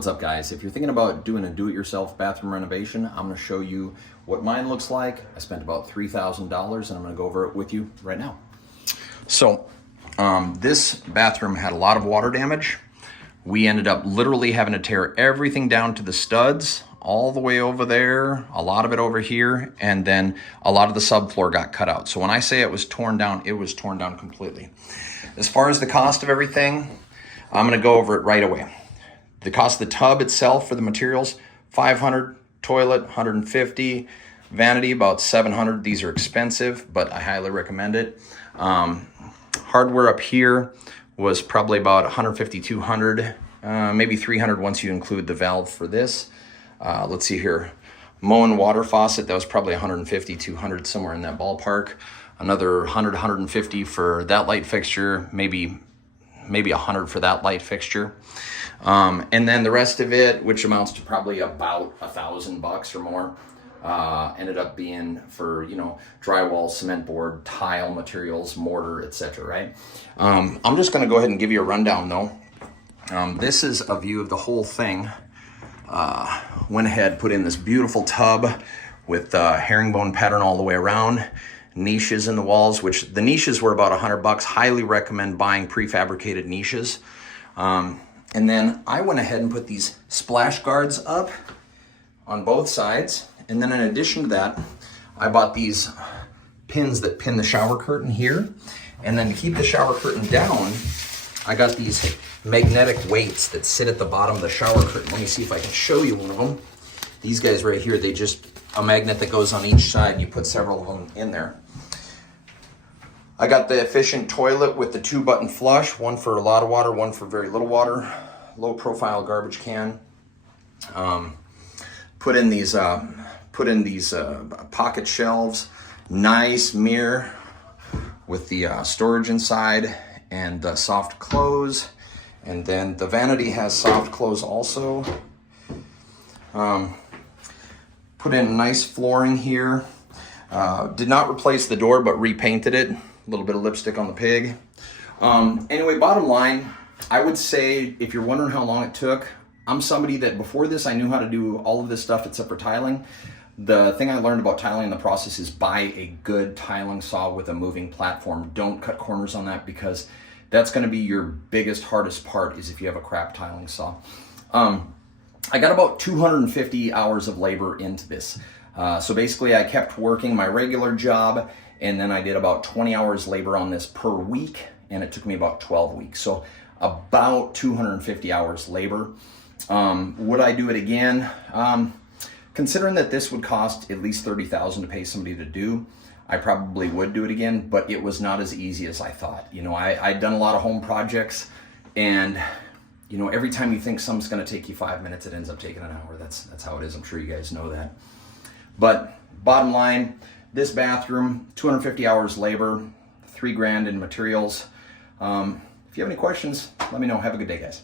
What's up, guys? If you're thinking about doing a do-it-yourself bathroom renovation, I'm going to show you what mine looks like. I spent about $3,000 and I'm going to go over it with you right now. So this bathroom had a lot of water damage. We ended up literally having to tear everything down to the studs, all the way over there, a lot of it over here, and then a lot of the subfloor got cut out. So when I say it was torn down, it was torn down completely. As far as the cost of everything, I'm going to go over it right away. The cost of the tub itself for the materials, $500, toilet, $150, vanity, about $700. These are expensive, but I highly recommend it. Hardware up here was probably about $150, $200, maybe $300 once you include the valve for this. Let's see here. Moen water faucet, that was probably $150, $200, somewhere in that ballpark. Another $100, $150 for that light fixture, maybe $100 for that light fixture. And then the rest of it, which amounts to probably about $1,000 or more, ended up being for, drywall, cement board, tile materials, mortar, etc. Right? I'm just going to go ahead and give you a rundown though. This is a view of the whole thing. Went ahead, put in this beautiful tub with herringbone pattern all the way around. Niches in the walls, which the niches were about $100. Highly recommend buying prefabricated niches. And then I went ahead and put these splash guards up on both sides. And then in addition to that, I bought these pins that pin the shower curtain here. And then to keep the shower curtain down, I got these magnetic weights that sit at the bottom of the shower curtain. Let me see if I can show you one of them. These guys right here, they just, a magnet that goes on each side, and you put several of them in there. I got the efficient toilet with the 2-button flush, one for a lot of water, one for very little water. Low profile garbage can. Put in these pocket shelves. Nice mirror with the storage inside and the soft close. And then the vanity has soft close also. Put in nice flooring here. Did not replace the door, but repainted it. A little bit of lipstick on the pig. Anyway, bottom line, I would say if you're wondering how long it took, I'm somebody that before this, I knew how to do all of this stuff except for tiling. The thing I learned about tiling in the process is buy a good tiling saw with a moving platform. Don't cut corners on that because that's going to be your biggest, hardest part is if you have a crap tiling saw. I got about 250 hours of labor into this. So basically I kept working my regular job and then I did about 20 hours labor on this per week and it took me about 12 weeks. So about 250 hours labor. Would I do it again? Considering that this would cost at least $30,000 to pay somebody to do, I probably would do it again, but it was not as easy as I thought. I'd done a lot of home projects and every time you think something's going to take you 5 minutes, it ends up taking an hour. That's how it is. I'm sure you guys know that. But bottom line, this bathroom, 250 hours labor, $3,000 in materials. If you have any questions, let me know. Have a good day, guys.